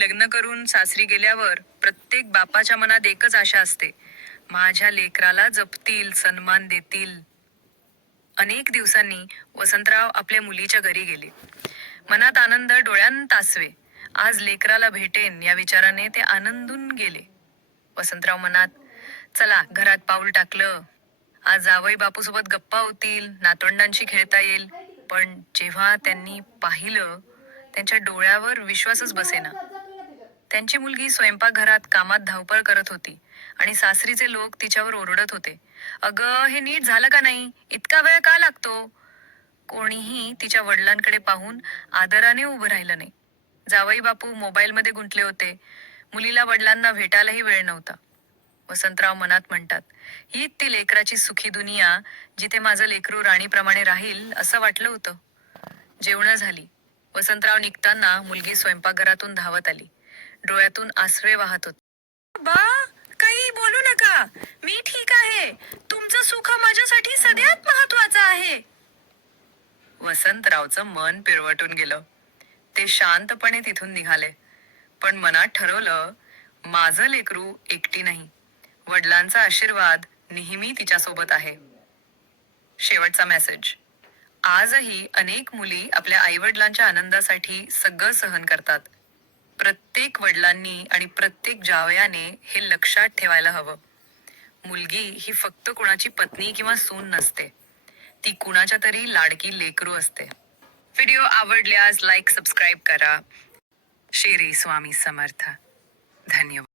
लग्न करून सासरी गेल्यावर प्रत्येक बापाच्या मनात एकच आशा असते. माझ्या लेकराला जपतील सन्मान देतील. अनेक दिवसांनी वसंतराव आपल्या मुलीच्या घरी गेले. मनात आनंद डोळ्यांत आसवे आज लेकराला भेटेन या विचाराने ते आनंदून गेले. वसंतराव मनात चला घरात पाऊल टाकलं. आज जावई बापूसोबत गप्पा होतील नातवंडांशी खेळता येईल. पण जेव्हा त्यांनी पाहिलं त्यांच्या डोळ्यावर विश्वासच बसेना. त्यांची मुलगी स्वयंपाकघरात कामात धावपळ करत होती आणि सासरीचे लोक तिच्यावर ओरडत होते. अगं हे नीट झालं का नाही? इतका वेळ का लागतो? कोणीही तिच्या वडिलांकडे पाहून आदराने उभं राहिलं नाही. जावई बापू मोबाईलमध्ये गुंतले होते. मुलीला वडिलांना भेटायलाही वेळ नव्हता. वसंतराव मनात म्हणतात ही ती लेकराची सुखी दुनिया जिथे माझं लेकरू राणीप्रमाणे राहील असं वाटलं होतं. जेवणं झाली. वसंतराव निघताना मुलगी स्वयंपाकघरातून धावत आली. डोळ्यातून आसवे वाहत होते. बा काही बोलू नका. मी ठीक आहे. तुमचं सुख माझ्यासाठी सगळ्यात महत्वाचं आहे. वसंतरावचं मन पिरवटून गेलं. ते शांतपणे तिथून निघाले. पण मनात ठरवलं माझं लेकरू एकटी नाही. वडिलांचा आशीर्वाद नेहमी तिच्यासोबत आहे. शेवटचा मेसेज. आजही अनेक मुली आपल्या आईवडिलांच्या आनंदासाठी सगळं सहन करतात. प्रत्येक वडिलांनी आणि प्रत्येक जावयाने हे लक्षात ठेवायला हवं. मुलगी ही फक्त कुणाची पत्नी किंवा सून नसते. ती कुणाच्या तरी लाडकी लेकरू असते. व्हिडिओ आवडल्यास लाईक सबस्क्राईब करा. शेरी स्वामी समर्थ. धन्यवाद.